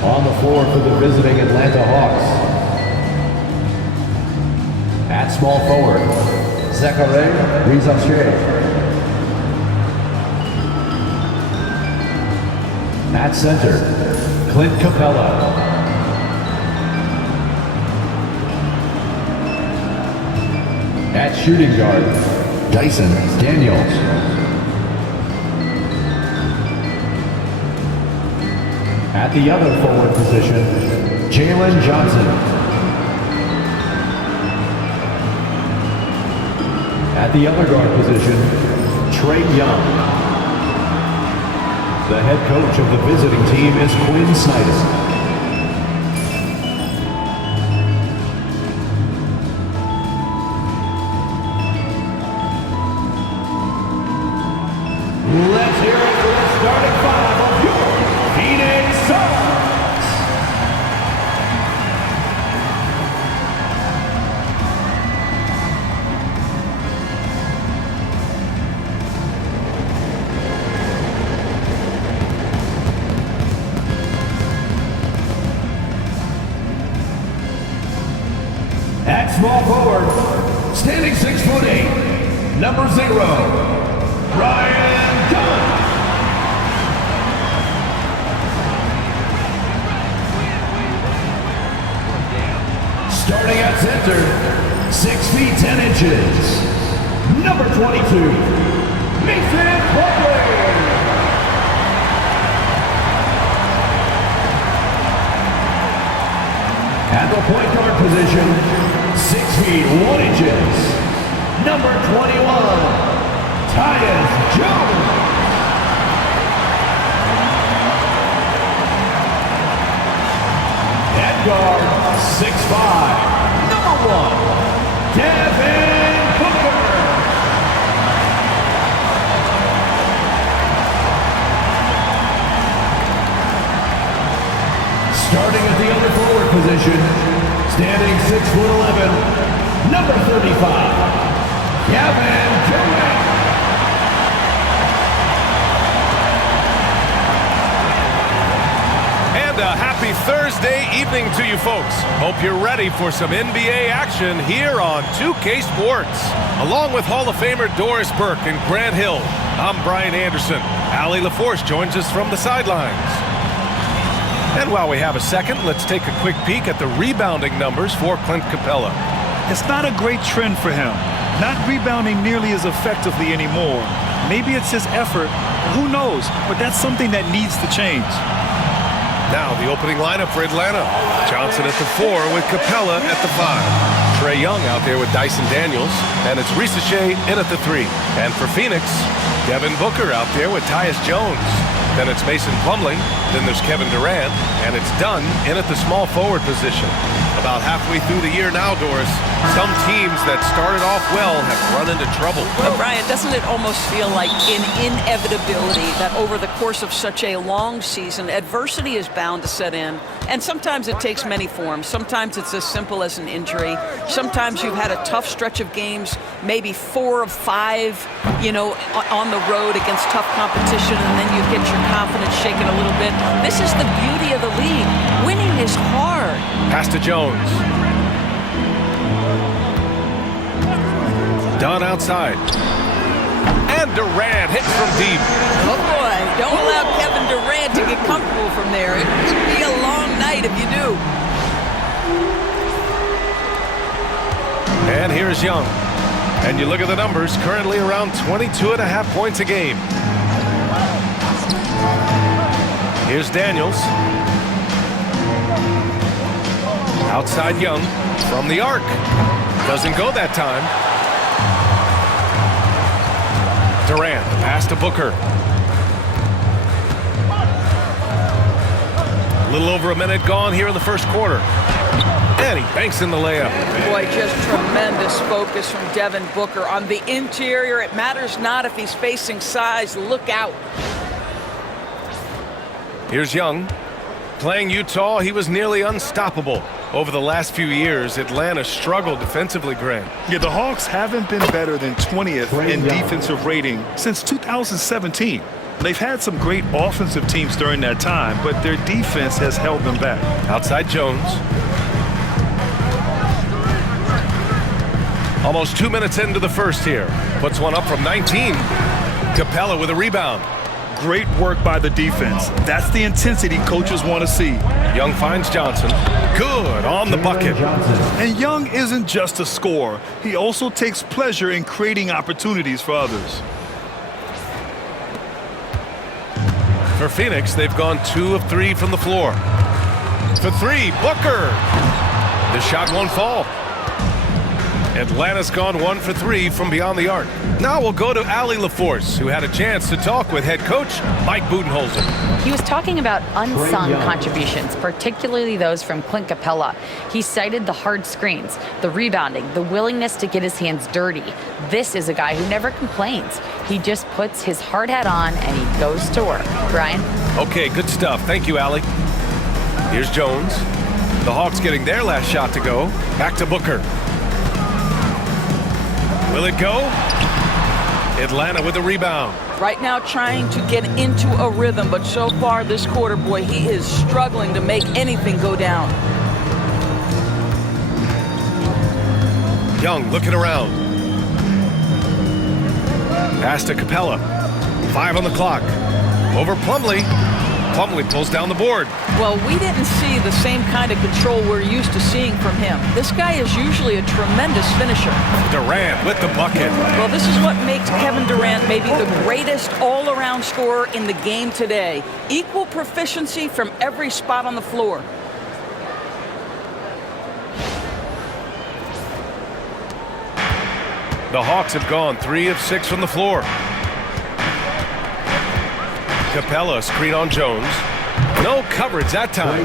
On the floor for the visiting Atlanta Hawks. At small forward, Zachary Rizavshay. At center, Clint Capella. At shooting guard, Dyson Daniels. At the other forward position, Jalen Johnson. At the other guard position, Trey Young. The head coach of the visiting team is Quinn Snyder. Let's hear it for the starting five of your Phoenix Suns. At small forward, standing 6'8", number 0, Ryan Dunn. Starting at center, 6 feet 10 inches, number 22, Mason Plumlee. At the point guard position, 6 feet 1 inches, number 21, Tyus Jones. At guard, 6'5", number 1, Devin Booker. Starting at the other forward position, standing 6'11", number 35, Kevin Durant. And a happy Thursday evening to you folks. Hope you're ready for some NBA action here on 2K Sports. Along with Hall of Famer Doris Burke and Grant Hill, I'm Brian Anderson. Allie LaForce joins us from the sidelines. And while we have a second, let's take a quick peek at the rebounding numbers for Clint Capella. It's not a great trend for him. Not rebounding nearly as effectively anymore. Maybe it's his effort. Who knows? But that's something that needs to change. Now the opening lineup for Atlanta. Johnson at the 4 with Capella at the 5. Trey Young out there with Dyson Daniels. And it's Rizavshay in at the 3. And for Phoenix, Devin Booker out there with Tyus Jones. Then it's Mason Plumlee. Then there's Kevin Durant. And it's Dunn in at the small forward position. About halfway through the year now, Doris, some teams that started off well have run into trouble. But Brian, doesn't it almost feel like an inevitability that over the course of such a long season, adversity is bound to set in? And sometimes it takes many forms. Sometimes it's as simple as an injury. Sometimes you've had a tough stretch of games, maybe 4 of 5, on the road against tough competition, and then you get your confidence shaken a little bit. This is the beauty of the league. Winning is hard. Pass to Jones. Dunn outside. And Durant hits from deep. Oh boy, don't allow Kevin Durant to get comfortable from there. It could be a long night if you do. And here's Young. And you look at the numbers, currently around 22.5 points a game. Here's Daniels. Outside Young from the arc. Doesn't go that time. Durant, pass to Booker. A little over a minute gone here in the first quarter. And he banks in the layup. Boy, just tremendous focus from Devin Booker on the interior. It matters not if he's facing size. Look out. Here's Young. Playing Utah, he was nearly unstoppable. Over the last few years, Atlanta struggled defensively, Grant. Yeah, the Hawks haven't been better than 20th in defensive rating since 2017. They've had some great offensive teams during that time, but their defense has held them back. Outside Jones. Almost 2 minutes into the first here. Puts one up from 19. Capella with a rebound. Great work by the defense. That's the intensity coaches want to see. Young finds Johnson. Good on the bucket. And Young isn't just a scorer. He also takes pleasure in creating opportunities for others. For Phoenix, they've gone 2 of 3 from the floor. For 3, Booker. The shot won't fall. Atlanta's gone 1 for 3 from beyond the arc. Now we'll go to Allie LaForce, who had a chance to talk with head coach Mike Budenholzer. He was talking about unsung contributions, particularly those from Clint Capella. He cited the hard screens, the rebounding, the willingness to get his hands dirty. This is a guy who never complains. He just puts his hard hat on and he goes to work. Brian? Okay, good stuff. Thank you, Allie. Here's Jones. The Hawks getting their last shot to go. Back to Booker. Will it go? Atlanta with the rebound. Right now trying to get into a rhythm, but so far this quarter, boy, he is struggling to make anything go down. Young looking around. Pass to Capella. 5 on the clock. Over Plumlee. Plumlee pulls down the board. Well, we didn't see the same kind of control we're used to seeing from him. This guy is usually a tremendous finisher. Durant with the bucket. Well, this is what makes Kevin Durant maybe the greatest all-around scorer in the game today. Equal proficiency from every spot on the floor. The Hawks have gone 3 of 6 from the floor. Capella screen on Jones. No coverage that time.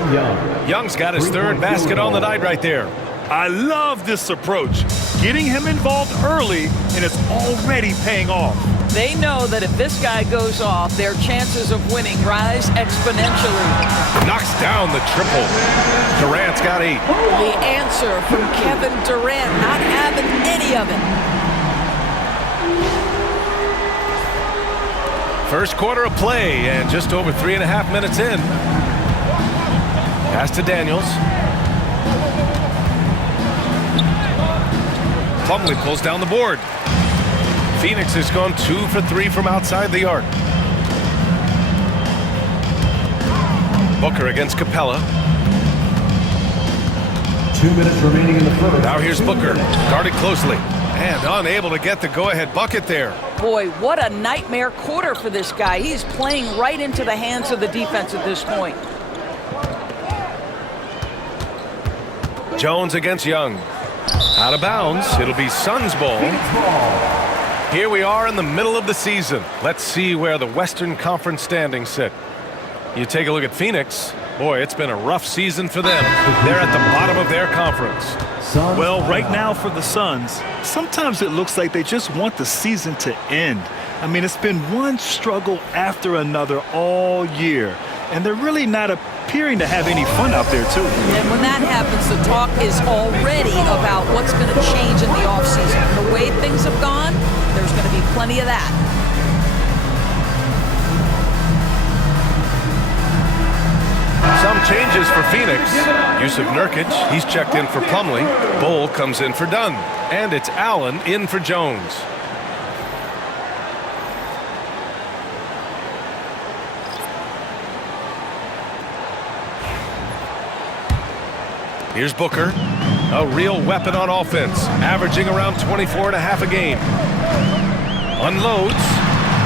Young's got his 3rd basket on the night right there. I love this approach. Getting him involved early, and it's already paying off. They know that if this guy goes off, their chances of winning rise exponentially. Knocks down the triple. Durant's got 8. The answer from Kevin Durant, not having any of it. First quarter of play and just over 3.5 minutes in. Pass to Daniels. Plumlee pulls down the board. Phoenix has gone 2 for 3 from outside the arc. Booker against Capella. 2 minutes remaining in the first. Now here's Booker, guarded closely, and unable to get the go-ahead bucket there. Boy, what a nightmare quarter for this guy. He's playing right into the hands of the defense at this point. Jones against Young. Out of bounds. It'll be Suns ball. Here we are in the middle of the season. Let's see where the Western Conference standings sit. You take a look at Phoenix. Boy, it's been a rough season for them. They're at the bottom of their conference. Well, right now for the Suns, sometimes it looks like they just want the season to end. I mean, it's been one struggle after another all year, and they're really not appearing to have any fun out there, too. And when that happens, the talk is already about what's going to change in the offseason. The way things have gone, there's going to be plenty of that. Some changes for Phoenix. Yusuf Nurkic, he's checked in for Plumlee. Bull comes in for Dunn. And it's Allen in for Jones. Here's Booker, a real weapon on offense, averaging around 24.5 a game. Unloads,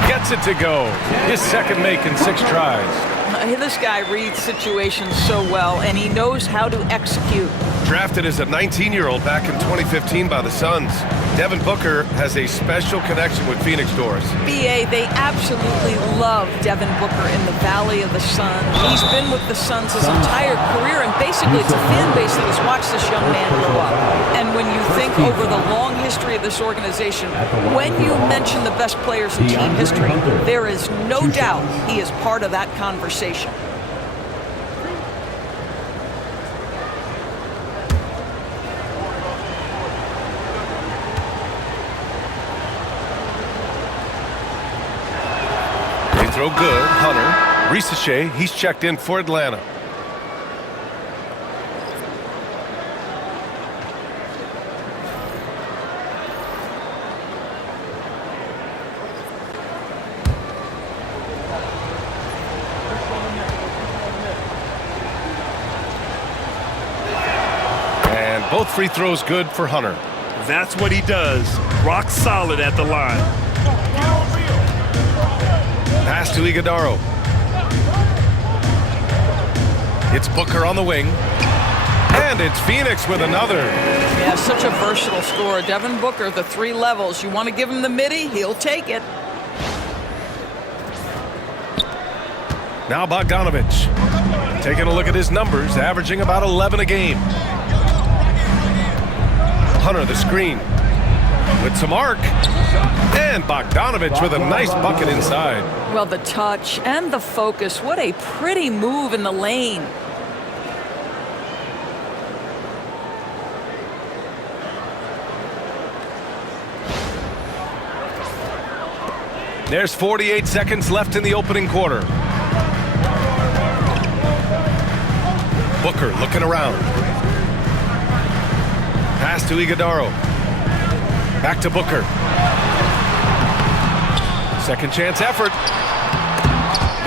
gets it to go. His second make in 6 tries. This guy reads situations so well, and he knows how to execute. Drafted as a 19-year-old back in 2015 by the Suns, Devin Booker has a special connection with Phoenix Doors. BA, they absolutely love Devin Booker in the Valley of the Sun. He's been with the Suns his entire career, and basically it's a fan base that has watched this young man grow up. And when you think over the long history of this organization, when you mention the best players in team history, there is no doubt he is part of that conversation. throw good. Hunter. Risache, he's checked in for Atlanta. And both free throws good for Hunter. That's what he does. Rock solid at the line. Pass to Iguodaro. It's Booker on the wing. And it's Phoenix with another. Yeah, such a versatile scorer. Devin Booker, the 3 levels. You want to give him the midi, he'll take it. Now Bogdanovich. Taking a look at his numbers, averaging about 11 a game. Hunter the screen. With some arc. And Bogdanovich with a nice bucket inside. Well, the touch and the focus. What a pretty move in the lane. There's 48 seconds left in the opening quarter. Booker looking around. Pass to Iguodaro. Back to Booker. Second chance effort.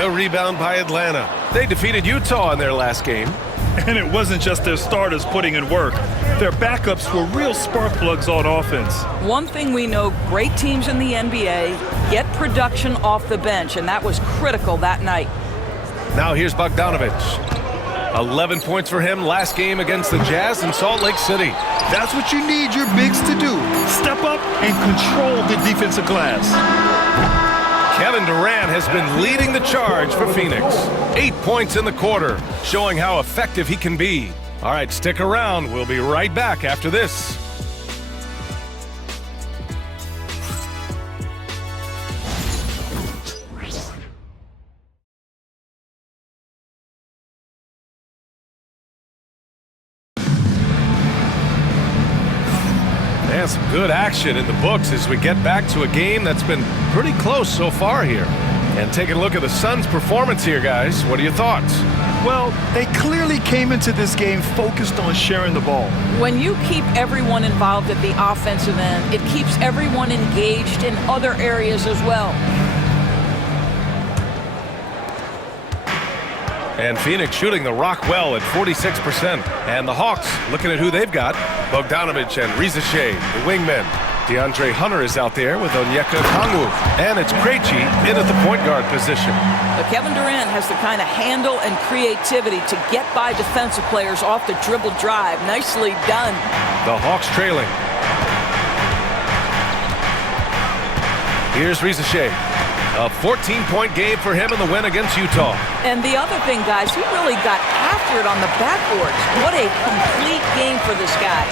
The rebound by Atlanta. They defeated Utah in their last game. And it wasn't just their starters putting in work. Their backups were real spark plugs on offense. One thing we know, great teams in the NBA get production off the bench, and that was critical that night. Now here's Bogdanovich. 11 points for him last game against the Jazz in Salt Lake City. That's what you need your bigs to do. Step up and control the defensive glass. Kevin Durant has been leading the charge for Phoenix. 8 points in the quarter, showing how effective he can be. All right, stick around. We'll be right back after this. And some good action in the books as we get back to a game that's been pretty close so far here. And taking a look at the Suns' performance here, guys. What are your thoughts? Well, they clearly came into this game focused on sharing the ball. When you keep everyone involved at the offensive end, it keeps everyone engaged in other areas as well. And Phoenix shooting the rock well at 46%. And the Hawks looking at who they've got. Bogdanovich and Risache, the wingmen. DeAndre Hunter is out there with Onyeka Okongwu. And it's Krejci in at the point guard position. But Kevin Durant has the kind of handle and creativity to get by defensive players off the dribble drive. Nicely done. The Hawks trailing. Here's Risache. A 14-point game for him in the win against Utah. And the other thing, guys, he really got after it on the backboards. What a complete game for this guy.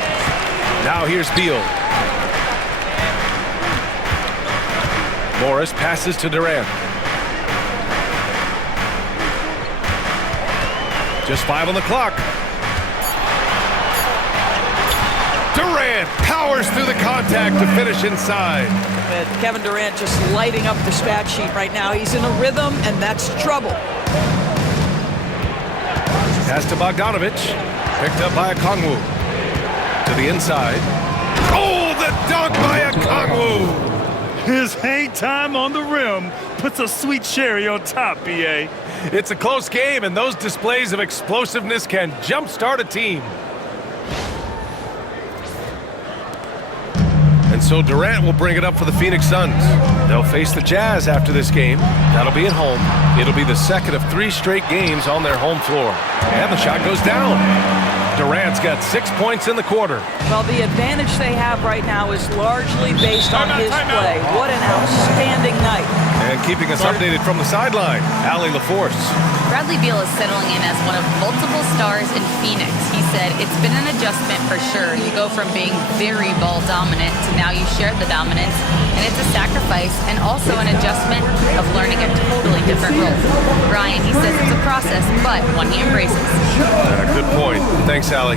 Now here's Beal. Morris passes to Durant. Just 5 on the clock. Durant powers through the contact to finish inside. Kevin Durant just lighting up the stat sheet right now. He's in a rhythm, and that's trouble. Pass to Bogdanovich. Picked up by Okongwu. To the inside. Oh, the dunk by Okongwu! His hang time on the rim puts a sweet cherry on top, B.A. It's a close game, and those displays of explosiveness can jumpstart a team. And so Durant will bring it up for the Phoenix Suns. They'll face the Jazz after this game. That'll be at home. It'll be the second of 3 straight games on their home floor. And the shot goes down. Durant's got 6 points in the quarter. Well, the advantage they have right now is largely based on his play. What an outstanding night. And keeping us updated from the sideline, Allie LaForce. Bradley Beal is settling in as one of multiple stars in Phoenix. He said, it's been an adjustment for sure. You go from being very ball dominant to now you share the dominance. And it's a sacrifice and also an adjustment of learning a totally different role. Brian, he says it's a process, but one he embraces. Good point. Thanks, Allie.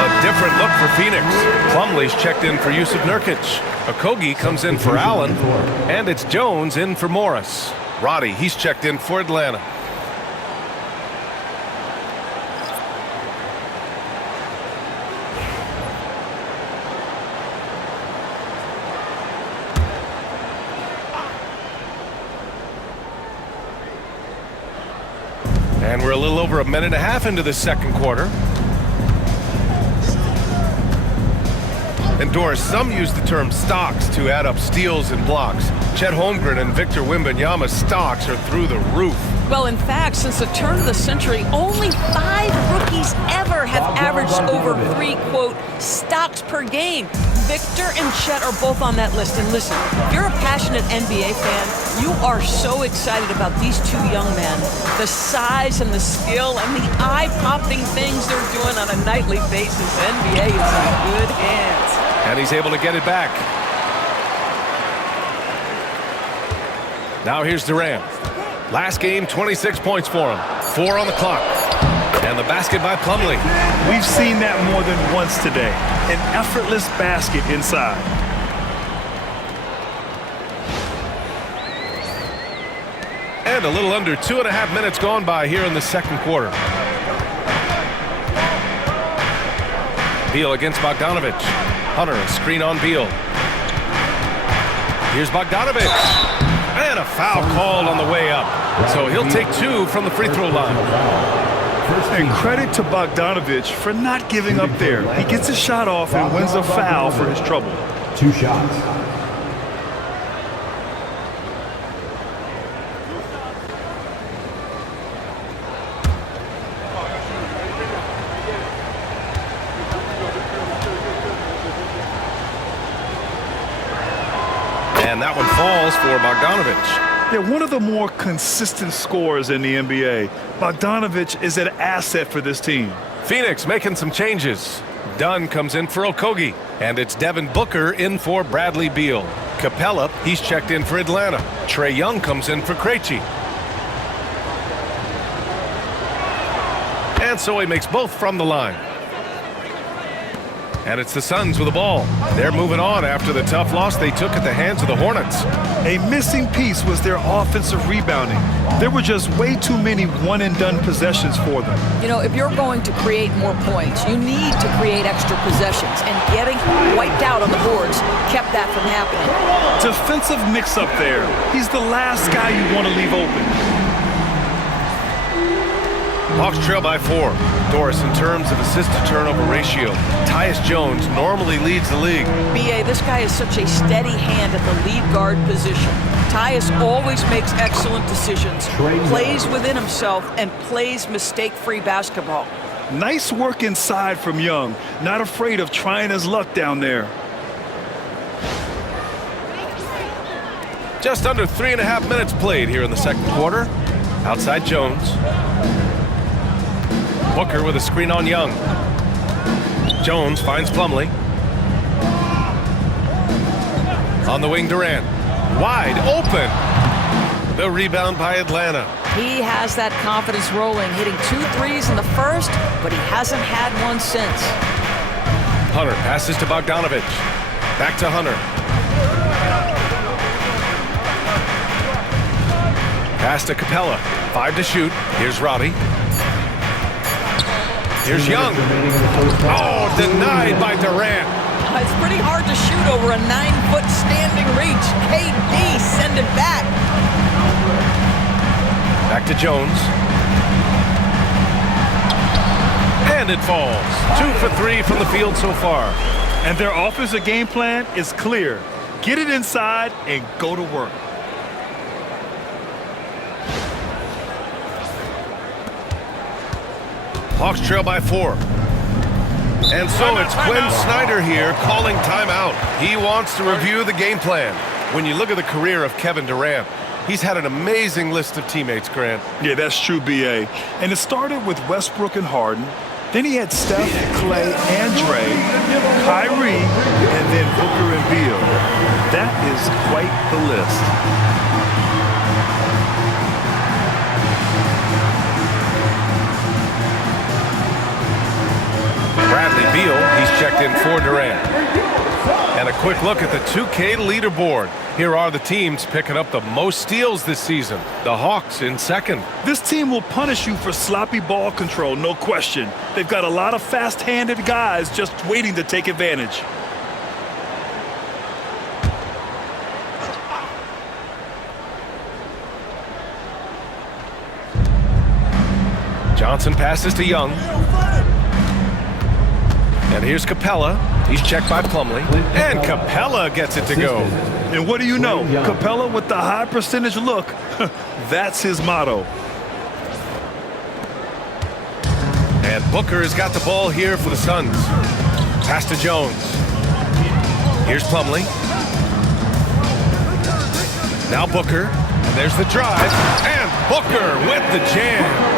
A Different look for Phoenix. Plumlee's checked in for Yusuf Nurkic. Okogie comes in for Allen. And it's Jones in for Morris. Roddy, he's checked in for Atlanta. And we're a little over a minute and a half into the second quarter. And Doris, some use the term stocks to add up steals and blocks. Chet Holmgren and Victor Wembanyama's stocks are through the roof. Well, in fact, since the turn of the century, only 5 rookies ever have averaged over 3, quote, stocks per game. Victor and Chet are both on that list. And listen, if you're a passionate NBA fan, you are so excited about these two young men. The size and the skill and the eye-popping things they're doing on a nightly basis. NBA is in good hands. And he's able to get it back. Now here's Durant. Last game, 26 points for him. 4 on the clock. And the basket by Plumlee. We've seen that more than once today. An effortless basket inside. And a little under 2.5 minutes gone by here in the second quarter. Beal against Bogdanovich. Hunter, a screen on Beal. Here's Bogdanovich. And a foul called on the way up. So he'll take 2 from the free throw line. And credit to Bogdanovich for not giving up there. He gets his shot off and wins a foul for his trouble. 2 shots. And that one falls for Bogdanovich. Yeah, one of the more consistent scorers in the NBA. Bogdanovich is an asset for this team. Phoenix making some changes. Dunn comes in for Okogie. And it's Devin Booker in for Bradley Beal. Capella, he's checked in for Atlanta. Trae Young comes in for Krejci. And so he makes both from the line. And it's the Suns with the ball. They're moving on after the tough loss they took at the hands of the Hornets. A missing piece was their offensive rebounding. There were just way too many one-and-done possessions for them. You know, if you're going to create more points, you need to create extra possessions. And getting wiped out on the boards kept that from happening. Defensive mix-up there. He's the last guy you want to leave open. Hawks trail by 4. Doris, in terms of assist-to-turnover ratio, Tyus Jones normally leads the league. B.A., this guy is such a steady hand at the lead guard position. Tyus always makes excellent decisions, plays within himself, and plays mistake-free basketball. Nice work inside from Young. Not afraid of trying his luck down there. Just under 3.5 minutes played here in the second quarter. Outside Jones. Booker with a screen on Young. Jones finds Plumlee. On the wing, Durant. Wide open. The rebound by Atlanta. He has that confidence rolling, hitting 2 threes in the first, but he hasn't had one since. Hunter passes to Bogdanovich. Back to Hunter. Pass to Capella. 5 to shoot. Here's Robbie. Here's Young. Oh, denied by Durant. It's pretty hard to shoot over a 9-foot standing reach. KD, send it back. Back to Jones. And it falls. 2 for 3 from the field so far. And their offensive game plan is clear. Get it inside and go to work. Hawks trail by 4. And so it's Quinn Snyder here calling timeout. He wants to review the game plan. When you look at the career of Kevin Durant, he's had an amazing list of teammates, Grant. Yeah, that's true, B.A. And it started with Westbrook and Harden. Then he had Steph, Clay, and Dre, Kyrie, and then Booker and Beal. That is quite the list. Bradley Beal checked in for Durant. And a quick look at the 2K leaderboard. Here are the teams picking up the most steals this season. The Hawks in second. This team will punish you for sloppy ball control, no question. They've got a lot of fast-handed guys just waiting to take advantage. Johnson passes to Young. And here's Capella. He's checked by Plumlee. And Capella gets it to go. And what do you know? Capella with the high percentage look. That's his motto. And Booker has got the ball here for the Suns. Pass to Jones. Here's Plumlee. Now Booker. And there's the drive. And Booker with the jam.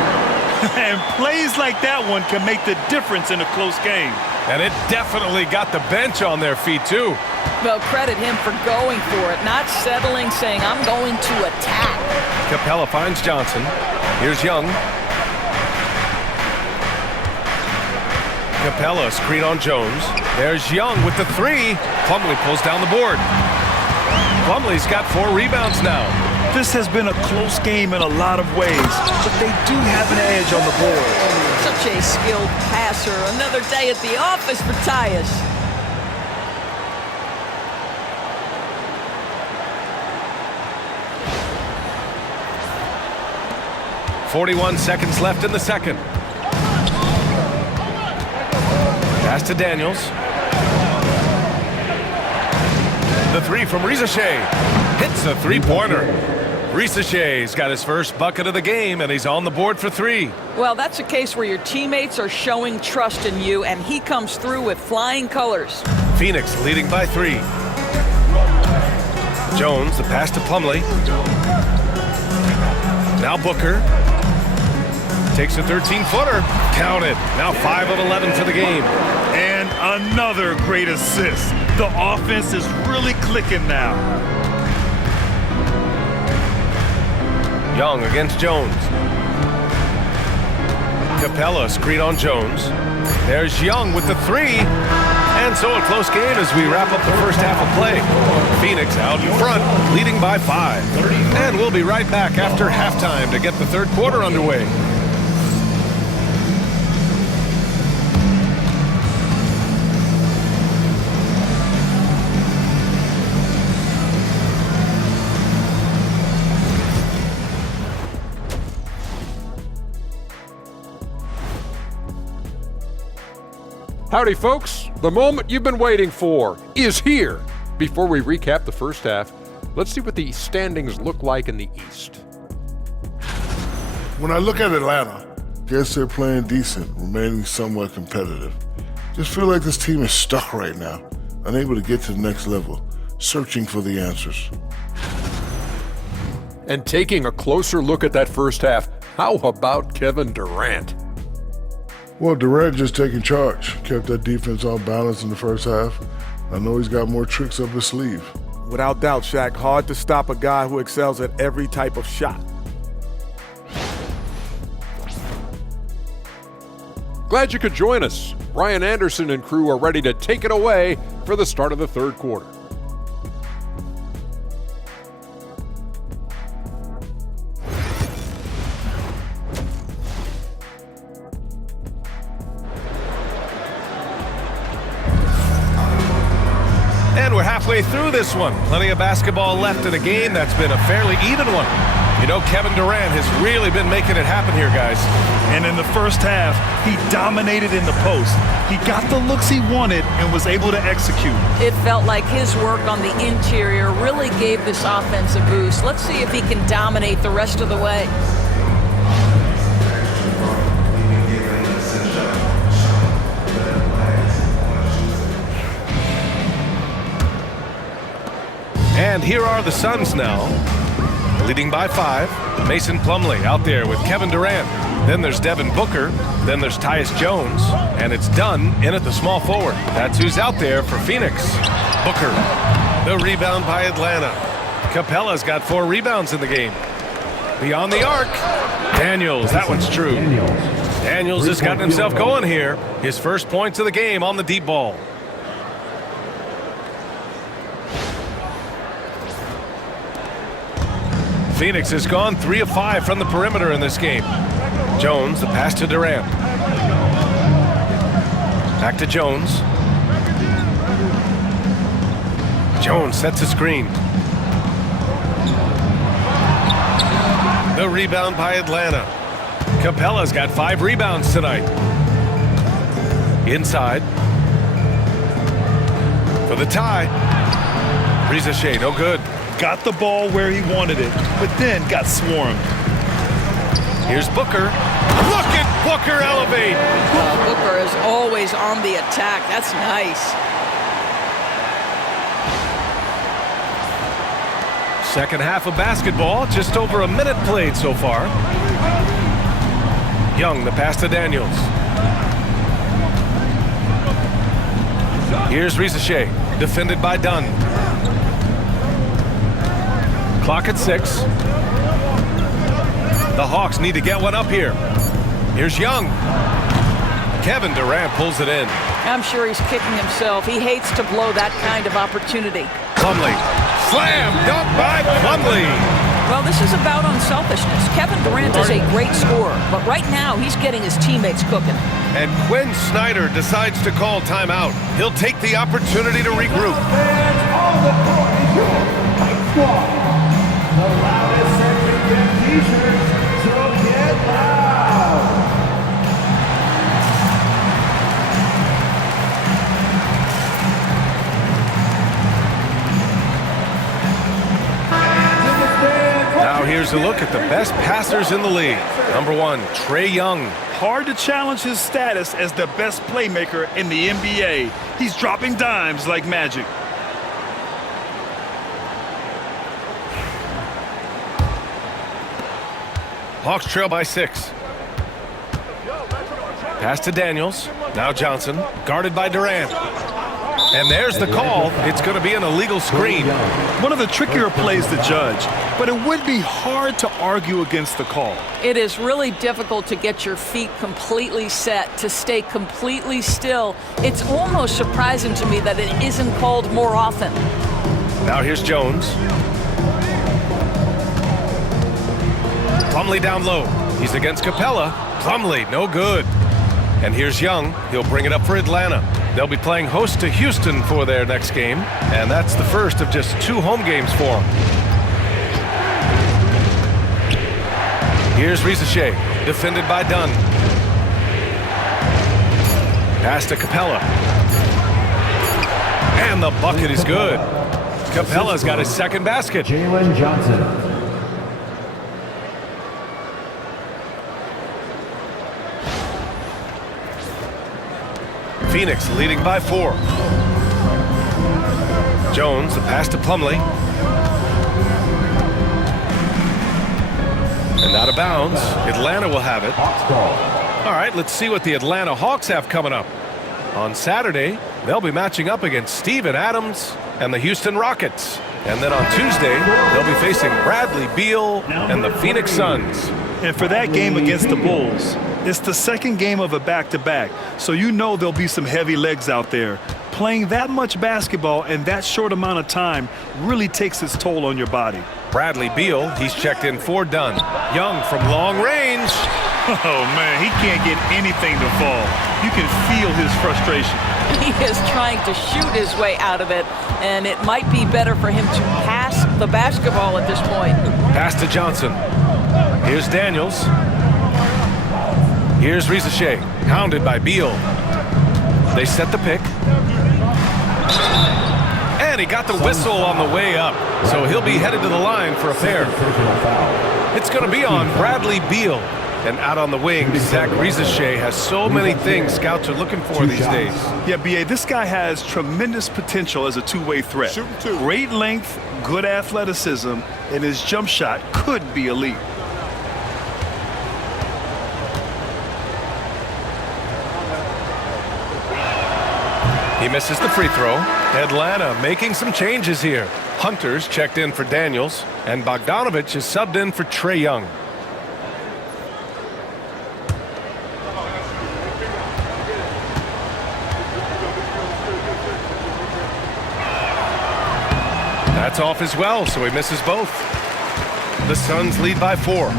And plays like that one can make the difference in a close game. And it definitely got the bench on their feet, too. Well, credit him for going for it, not settling, saying, I'm going to attack. Capella finds Johnson. Here's Young. Capella, screen on Jones. There's Young with the three. Plumlee pulls down the board. Plumlee's got 4 rebounds now. This has been a close game in a lot of ways, but they do have an edge on the board. Such a skilled passer. Another day at the office for Tyus. .41 seconds left in the second. Pass to Daniels. The three from Risache. Hits a three-pointer. Risache's got his first bucket of the game, and he's on the board for 3. Well, that's a case where your teammates are showing trust in you, and he comes through with flying colors. Phoenix leading by 3. Jones, the pass to Plumlee. Now Booker. Takes a 13-footer. Count it. Now 5 of 11 for the game. And another great assist. The offense is really clicking now. Young against Jones. Capella screen on Jones. There's Young with the 3. And so a close game as we wrap up the first half of play. Phoenix out in front, leading by 5. And we'll be right back after halftime to get the third quarter underway. Howdy, folks. The moment you've been waiting for is here. Before we recap the first half, let's see what the standings look like in the East. When I look at Atlanta, guess they're playing decent, remaining somewhat competitive. Just feel like this team is stuck right now, unable to get to the next level, searching for the answers. And taking a closer look at that first half, how about Kevin Durant? Well, Durant just taking charge, kept that defense off balance in the first half. I know he's got more tricks up his sleeve. Without doubt, Shaq, hard to stop a guy who excels at every type of shot. Glad you could join us. Brian Anderson and crew are ready to take it away for the start of the third quarter. And we're halfway through this one. Plenty of basketball left in a game that's been a fairly even one. You know, Kevin Durant has really been making it happen here, guys. And in the first half, he dominated in the post. He got the looks he wanted and was able to execute. It felt like his work on the interior really gave this offense a boost. Let's see if he can dominate the rest of the way. And here are the Suns now, leading by 5. Mason Plumlee out there with Kevin Durant. Then there's Devin Booker. Then there's Tyus Jones. And it's Dunn in at the small forward. That's who's out there for Phoenix. Booker. The rebound by Atlanta. Capella's got 4 rebounds in the game. Beyond the arc. Daniels, that one's true. Daniels has gotten himself going here. His first points of the game on the deep ball. Phoenix has gone 3 of 5 from the perimeter in this game. Jones, the pass to Durant. Back to Jones. Jones sets a screen. The rebound by Atlanta. Capella's got 5 rebounds tonight. Inside. For the tie. Rizachet, no good. Got the ball where he wanted it, but then got swarmed. Here's Booker. Look at Booker elevate. Booker is always on the attack. That's nice. Second half of basketball, just over a minute played so far. Young, the pass to Daniels. Here's Rizachet, defended by Dunn. Clock at 6. The Hawks need to get one up here. Here's Young. Kevin Durant pulls it in. I'm sure he's kicking himself. He hates to blow that kind of opportunity. Plumlee. Slam dunk by Plumlee. Well, this is about unselfishness. Kevin Durant is a great scorer, but right now he's getting his teammates cooking. And Quinn Snyder decides to call timeout. He'll take the opportunity to regroup. Fans on the court is your Fight Squad. The loudest segment get t-shirts, so get loud. Now here's a look at the best passers in the league. Number 1, Trae Young. Hard to challenge his status as the best playmaker in the NBA. He's dropping dimes like magic. Hawks trail by 6. Pass to Daniels. Now Johnson, guarded by Durant. And there's the call. It's going to be an illegal screen. One of the trickier plays to judge, but it would be hard to argue against the call. It is really difficult to get your feet completely set, to stay completely still. It's almost surprising to me that it isn't called more often. Now here's Jones. Plumlee down low. He's against Capella. Plumlee, no good. And here's Young. He'll bring it up for Atlanta. They'll be playing host to Houston for their next game, and that's the first of just 2 home games for them. Here's Rizachet, defended by Dunn. Pass to Capella. And the bucket is good. Capella's got his second basket. Jalen Johnson. Phoenix leading by 4. Jones, the pass to Plumlee. And out of bounds. Atlanta will have it. All right, let's see what the Atlanta Hawks have coming up. On Saturday, they'll be matching up against Steven Adams and the Houston Rockets. And then on Tuesday, they'll be facing Bradley Beal and the Phoenix Suns. And for that game against the Bulls, it's the second game of a back-to-back, so you know there'll be some heavy legs out there. Playing that much basketball in that short amount of time really takes its toll on your body. Bradley Beal, he's checked in for Dunn. Young from long range. Oh, man, he can't get anything to fall. You can feel his frustration. He is trying to shoot his way out of it, and it might be better for him to pass the basketball at this point. Pass to Johnson. Here's Daniels. Here's Rizachet, hounded by Beal. They set the pick. And he got the whistle on the way up, so he'll be headed to the line for a pair. It's going to be on Bradley Beal. And out on the wing, Zach Rizachet has so many things scouts are looking for these days. Yeah, B.A., this guy has tremendous potential as a two-way threat. Great length, good athleticism, and his jump shot could be elite. He misses the free throw. Atlanta making some changes here. Hunter's checked in for Daniels, and Bogdanovich is subbed in for Trae Young. That's off as well, so he misses both. The Suns lead by 4.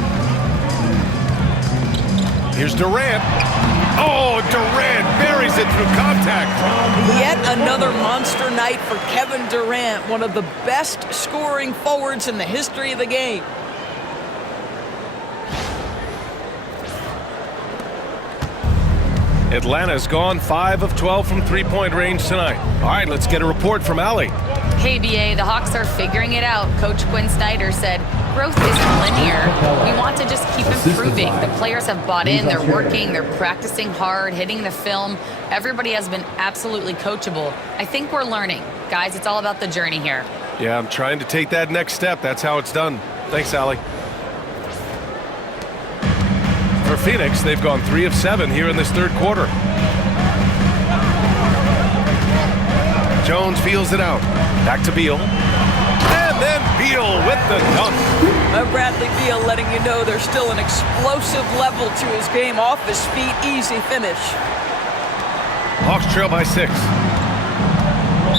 Here's Durant. Oh, Durant buries it through contact. Yet another monster night for Kevin Durant, one of the best scoring forwards in the history of the game. Atlanta's gone 5 of 12 from three-point range tonight. All right, let's get a report from Allie. Hey, BA, the Hawks are figuring it out. Coach Quinn Snyder said, growth isn't linear. We want to just keep improving. The players have bought in, they're working, they're practicing hard, hitting the film. Everybody has been absolutely coachable. I think we're learning. Guys, it's all about the journey here. Yeah, I'm trying to take that next step. That's how it's done. Thanks, Allie. For Phoenix, they've gone 3 of 7 here in this third quarter. Jones feels it out. Back to Beal. And then Beal with the dunk. Bradley Beal letting you know there's still an explosive level to his game. Off his feet, easy finish. Hawks trail by 6.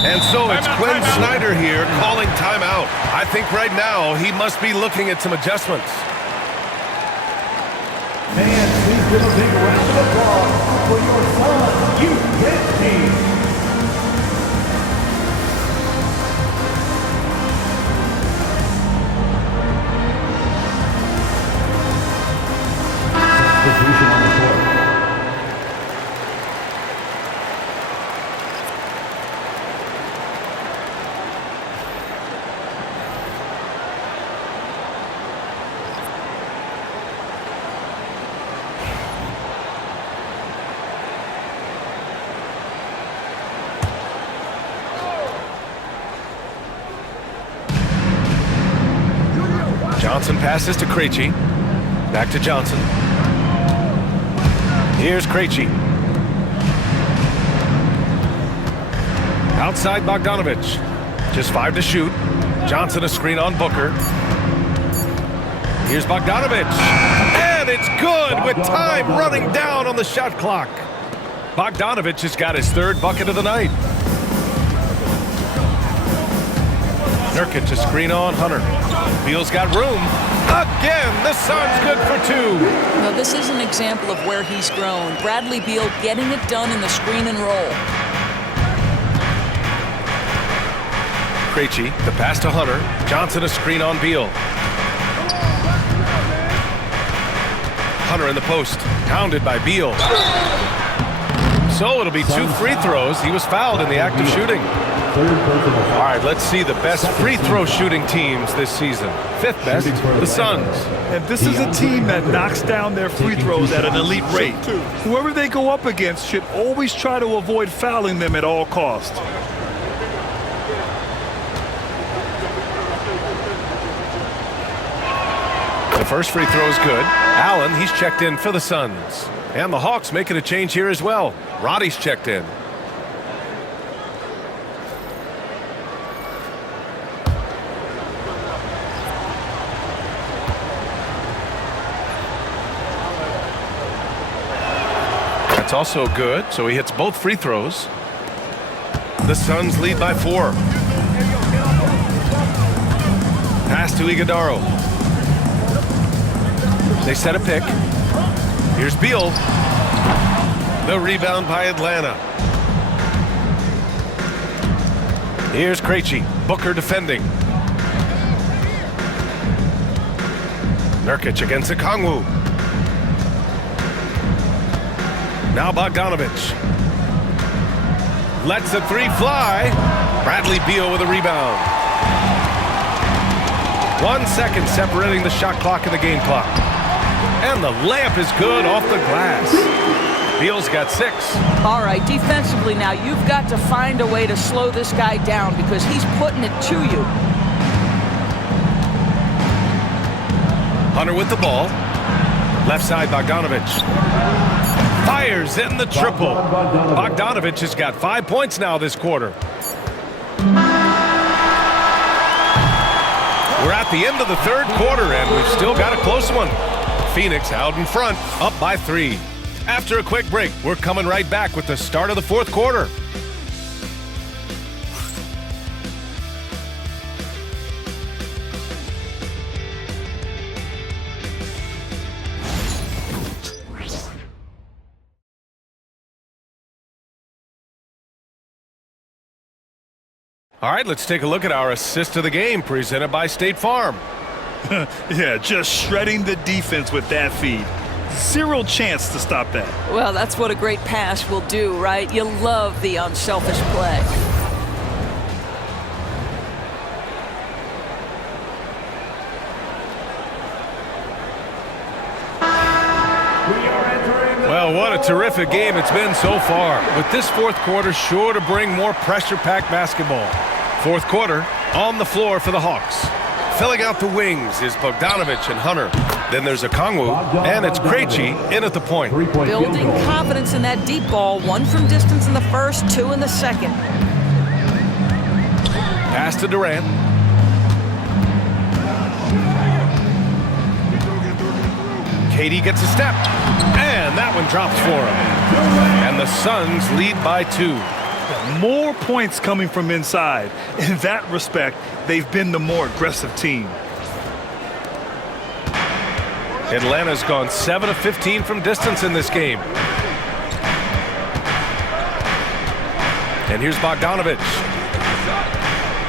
And so it's Quinn Snyder here calling timeout. I think right now he must be looking at some adjustments. Fans, please give a big round of applause for your Suns youth team. Substitution on the court. Johnson passes to Krejci. Back to Johnson. Here's Krejci. Outside Bogdanovich. Just 5 to shoot. Johnson a screen on Booker. Here's Bogdanovich. And it's good with time running down on the shot clock. Bogdanovich has got his 3rd bucket of the night. Nurkic a screen on Hunter. Beal's got room. Again, the Suns good for 2. Now, this is an example of where he's grown. Bradley Beal getting it done in the screen and roll. Krejci, the pass to Hunter. Johnson a screen on Beal. Hunter in the post. Pounded by Beal. So it'll be 2 free throws. He was fouled in the act of shooting. All right, let's see the best free throw shooting teams this season. 5th best, the Suns. And this is a team that knocks down their free throws at an elite rate. Whoever they go up against should always try to avoid fouling them at all costs. The first free throw is good. Allen, he's checked in for the Suns. And the Hawks making a change here as well. Roddy's checked in. That's also good, so he hits both free throws. The Suns lead by 4. Pass to Iguodaro. They set a pick. Here's Beal. The rebound by Atlanta. Here's Krejci. Booker defending. Nurkic against Okongwu. Now Bogdanovich. Lets the 3 fly. Bradley Beal with a rebound. 1 second separating the shot clock and the game clock. And the layup is good off the glass. Beal's got 6. All right, defensively now, you've got to find a way to slow this guy down because he's putting it to you. Hunter with the ball. Left side, Bogdanovich. Fires in the triple. Bogdanovich has got 5 points now this quarter. We're at the end of the third quarter, and we've still got a close one. Phoenix out in front, up by 3. After a quick break, we're coming right back with the start of the fourth quarter. All right, let's take a look at our assist of the game presented by State Farm. Yeah, just shredding the defense with that feed. Zero chance to stop that. Well, that's what a great pass will do, right? You love the unselfish play. Well, what a terrific game it's been so far. With this fourth quarter sure to bring more pressure-packed basketball. Fourth quarter on the floor for the Hawks. Filling out the wings is Bogdanovich and Hunter. Then there's Okongwu, and it's Krejci in at the point. Building confidence in that deep ball. 1 from distance in the first, 2 in the second. Pass to Durant. KD gets a step, and that one drops for him. And the Suns lead by 2. More points coming from inside. In that respect, they've been the more aggressive team. Atlanta's gone 7 of 15 from distance in this game. And here's Bogdanovich.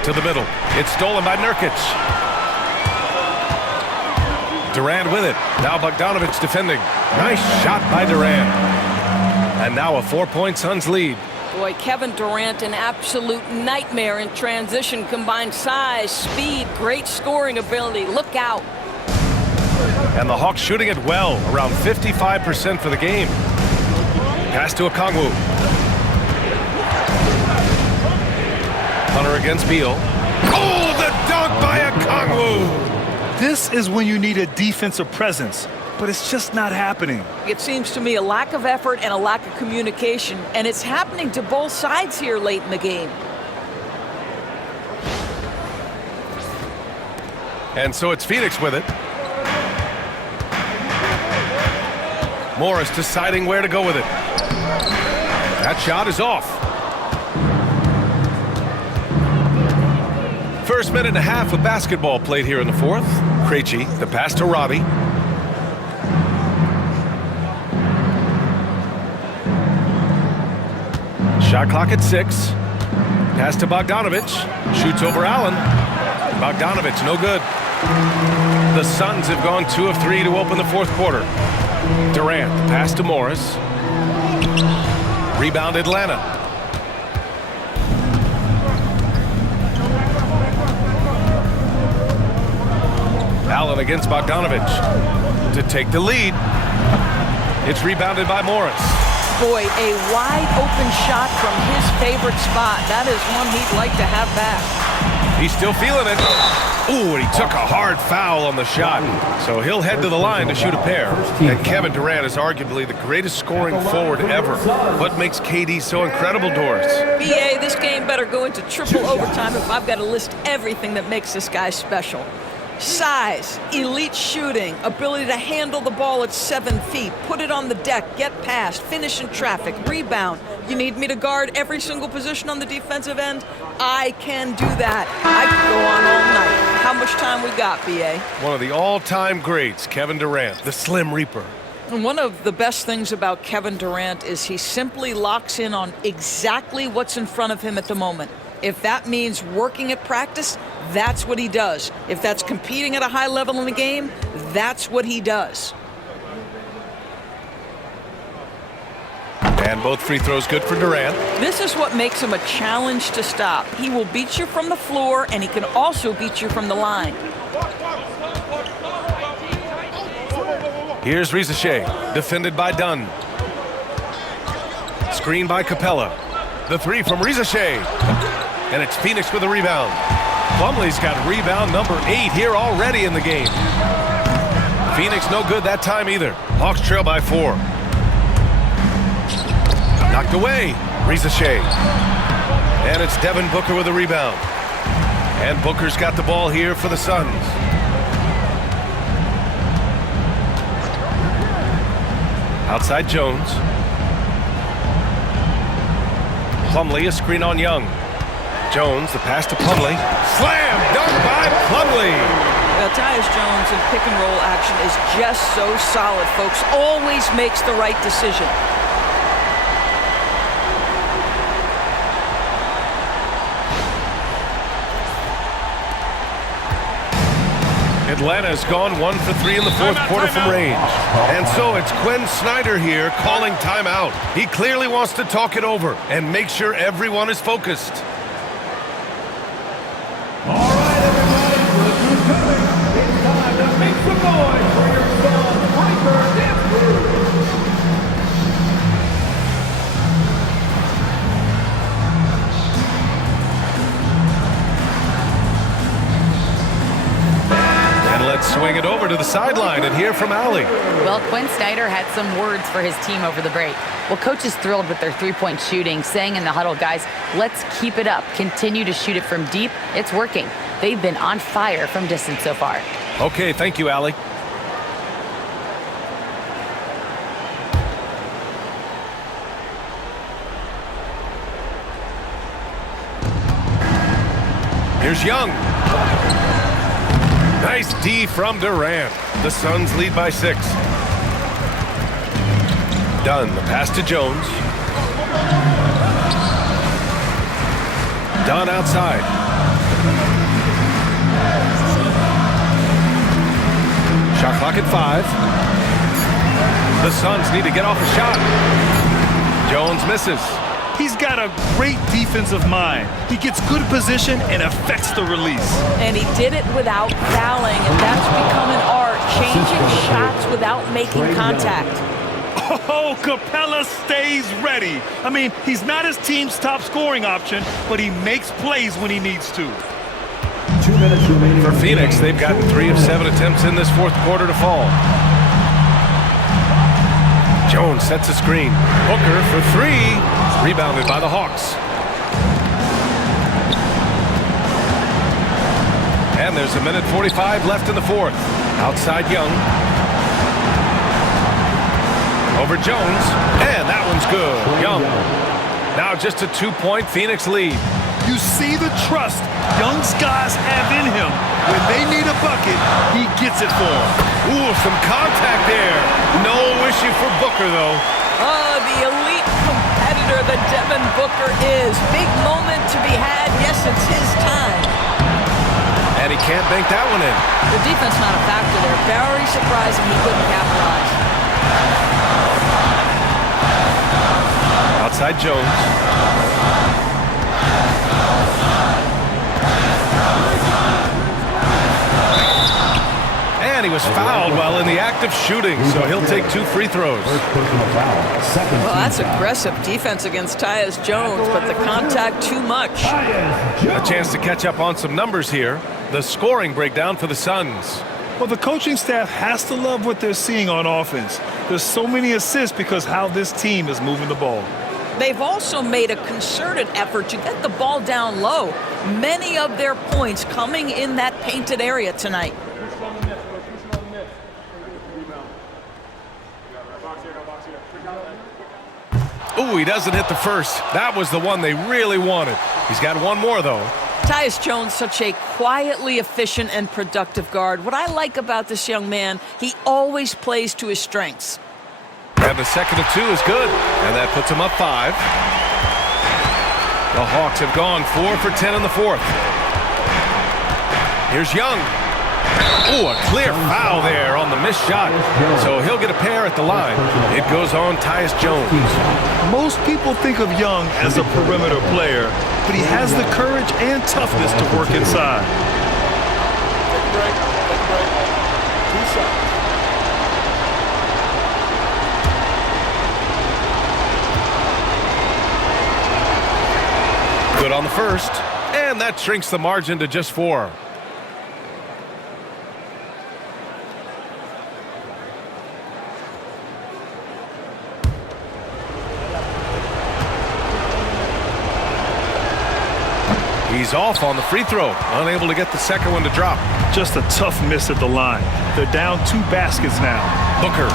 To the middle. It's stolen by Nurkic. Durant with it. Now Bogdanovich defending. Nice shot by Durant. And now a 4-point Suns lead. Boy, Kevin Durant, an absolute nightmare in transition. Combined size, speed, great scoring ability. Look out. And the Hawks shooting it well, around 55% for the game. Pass to Okongwu. Hunter against Beal. Oh, the dunk by Okongwu! This is when you need a defensive presence, but it's just not happening. It seems to me a lack of effort and a lack of communication, and it's happening to both sides here late in the game. And so it's Phoenix with it. Morris deciding where to go with it. That shot is off. First minute and a half of basketball played here in the fourth. Krejci, the pass to Robbie. Shot clock at 6. Pass to Bogdanovich. Shoots over Allen. Bogdanovich, no good. The Suns have gone 2 of 3 to open the fourth quarter. Durant, pass to Morris. Rebound Atlanta. Allen against Bogdanovich to take the lead. It's rebounded by Morris. Boy, a wide open shot from his favorite spot. That is one he'd like to have back. He's still feeling it. Ooh, and he took a hard foul on the shot. So he'll head to the line to shoot a pair. And Kevin Durant is arguably the greatest scoring forward ever. What makes KD so incredible, Doris? BA, this game better go into triple overtime if I've got to list everything that makes this guy special. Size, elite shooting, ability to handle the ball at 7 feet, put it on the deck, get past, finish in traffic, rebound. You need me to guard every single position on the defensive end? I can do that. I can go on all night. How much time we got, BA? One of the all-time greats, Kevin Durant, the Slim Reaper. And one of the best things about Kevin Durant is he simply locks in on exactly what's in front of him at the moment. If that means working at practice, that's what he does. If that's competing at a high level in the game, that's what he does. And both free throws good for Durant. This is what makes him a challenge to stop. He will beat you from the floor, and he can also beat you from the line. Here's Risache, defended by Dunn. Screen by Capella. The 3 from Risache. And it's Phoenix with a rebound. Plumlee's got rebound number 8 here already in the game. Phoenix no good that time either. Hawks trail by 4. Knocked away. Risache. And it's Devin Booker with a rebound. And Booker's got the ball here for the Suns. Outside Jones. Plumlee, a screen on Young. Jones, the pass to Plumlee. Slam! Dunk by Plumlee! Tyus Jones in pick and roll action is just so solid, folks. Always makes the right decision. Atlanta's gone 1 for 3 in the fourth quarter from range. And so it's Quinn Snyder here calling timeout. He clearly wants to talk it over and make sure everyone is focused. All right, everybody, look who's coming. It's time to make some noise for your son, Breaker Dance Crew. And let's swing it over to the sideline and hear from Allie. Well, Quinn Snyder had some words for his team over the break. Well, coach is thrilled with their three-point shooting, saying in the huddle, guys, let's keep it up. Continue to shoot it from deep. It's working. They've been on fire from distance so far. Okay, thank you, Allie. Here's Young. Nice D from Durant. The Suns lead by 6. Dunn, the pass to Jones. Dunn outside. Shot clock at 5. The Suns need to get off a shot. Jones misses. He's got a great defensive mind. He gets good position and affects the release. And he did it without fouling, and that's become an art, changing shots without making contact. Oh, Capella stays ready. I mean, he's not his team's top scoring option, but he makes plays when he needs to. 2 minutes remaining. For Phoenix, they've gotten 3 of 7 attempts in this fourth quarter to fall. Jones sets a screen. Booker for 3. Rebounded by the Hawks. And there's a minute 45 left in the fourth. Outside Young. Over Jones. And that one's good. Young. Now just a 2-point Phoenix lead. You see the trust Young's guys have in him. When they need a bucket, he gets it for them. Ooh, some contact there. No issue for Booker, though. Oh, the elite competitor that Devin Booker is. Big moment to be had. Yes, it's his time. And he can't bank that one in. The defense not a factor there. Very surprising he couldn't capitalize. Outside Jones. And he was fouled while in the act of shooting, so he'll take 2 free throws. Well, that's aggressive defense against Tyus Jones, but the contact too much. A chance to catch up on some numbers here. The scoring breakdown for the Suns. Well, the coaching staff has to love what they're seeing on offense. There's so many assists because how this team is moving the ball. They've also made a concerted effort to get the ball down low. Many of their points coming in that painted area tonight. Ooh, he doesn't hit the first. That was the one they really wanted. He's got one more, though. Tyus Jones, such a quietly efficient and productive guard. What I like about this young man, he always plays to his strengths. And the second of 2 is good, and that puts him up 5. The Hawks have gone 4 for 10 in the fourth. Here's Young. Ooh, a clear foul there on the missed shot. So he'll get a pair at the line. It goes on Tyus Jones. Most people think of Young as a perimeter player, but he has the courage and toughness to work inside. Good on the first, and that shrinks the margin to just 4. He's off on the free throw, unable to get the second one to drop. Just a tough miss at the line. They're down 2 baskets now. Booker.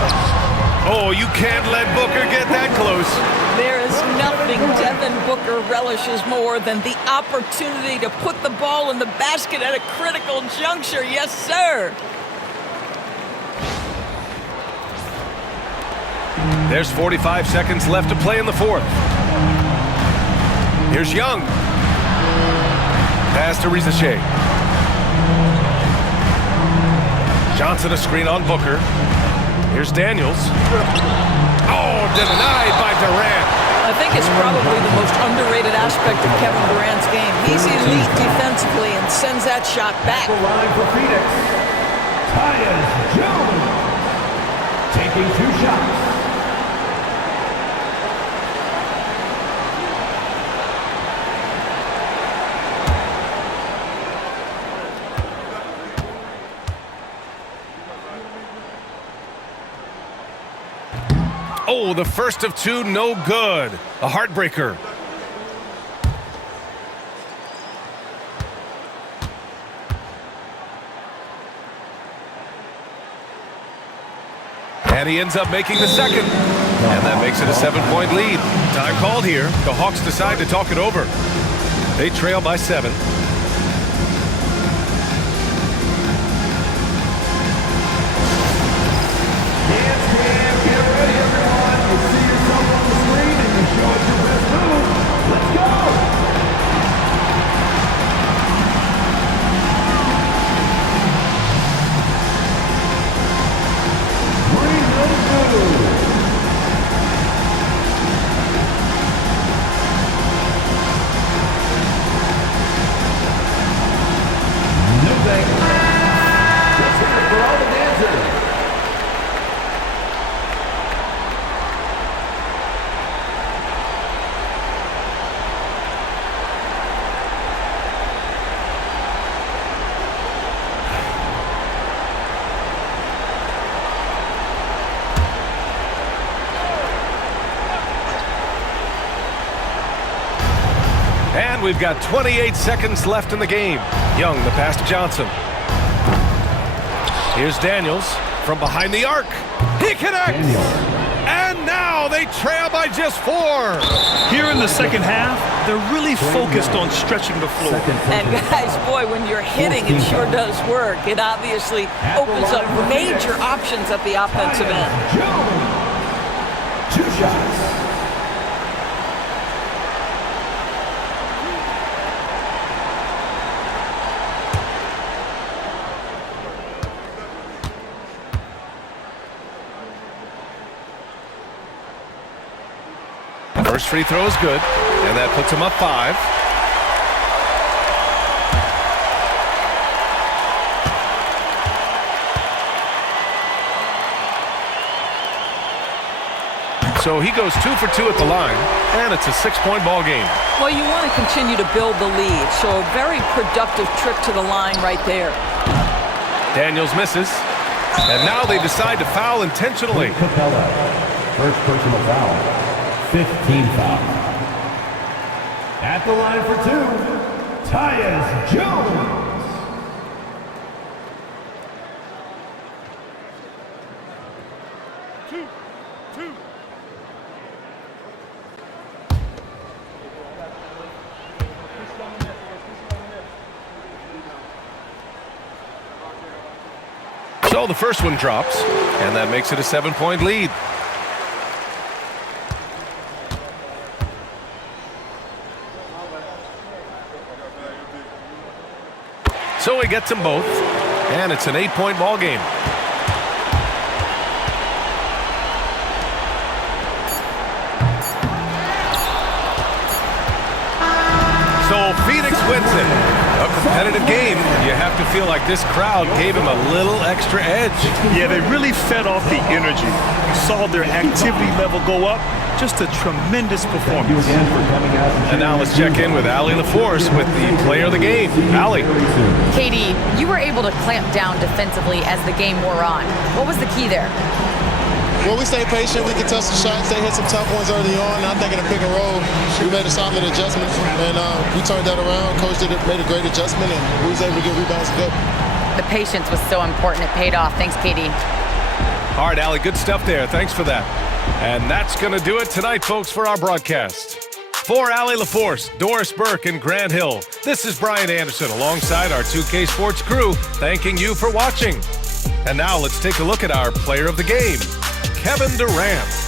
Oh, you can't let Booker get that close. There is nothing Devin Booker relishes more than the opportunity to put the ball in the basket at a critical juncture. Yes, sir. There's 45 seconds left to play in the fourth. Here's Young. Pass to Rizichet. Johnson a screen on Booker. Here's Daniels. Oh, denied by Durant. I think it's probably the most underrated aspect of Kevin Durant's game. He's elite defensively and sends that shot back. The line for Phoenix. Tyus Jones taking 2 shots. Oh, the first of 2, no good. A heartbreaker. And he ends up making the second. And that makes it a 7-point lead. Time called here. The Hawks decide to talk it over. They trail by 7. And we've got 28 seconds left in the game. Young, the pass to Johnson. Here's Daniels from behind the arc. He connects! And now they trail by just 4. Here in the second half, they're really focused on stretching the floor. And guys, boy, when you're hitting, it sure does work. It obviously opens up major options at the offensive end. Jones, 2 shots. First free throw is good, and that puts him up 5. So he goes 2 for 2 at the line, and it's a 6-point ball game. Well, you want to continue to build the lead, so a very productive trip to the line right there. Daniels misses, and now they decide to foul intentionally. Capella, first personal foul. 15 foul. At the line for 2, Tyus Jones. So the first one drops, and that makes it a 7-point lead. So he gets them both, and it's an 8-point ball game. So Phoenix wins it. A competitive game. You have to feel like this crowd gave him a little extra edge. Yeah, they really fed off the energy. You saw their activity level go up. Just a tremendous performance. And now let's check in with Allie LaForce with the player of the game. Allie. Katie, you were able to clamp down defensively as the game wore on. What was the key there? Well, we stayed patient. We could touch the shots. They hit some tough ones early on. And I think in the pick and roll, we made a solid adjustment. And we turned that around. Coach made a great adjustment, and we was able to get rebounds and go. The patience was so important. It paid off. Thanks, Katie. All right, Allie, good stuff there. Thanks for that. And that's going to do it tonight, folks, for our broadcast. For Allie LaForce, Doris Burke, and Grant Hill, this is Brian Anderson alongside our 2K Sports crew, thanking you for watching. And now let's take a look at our player of the game, Kevin Durant.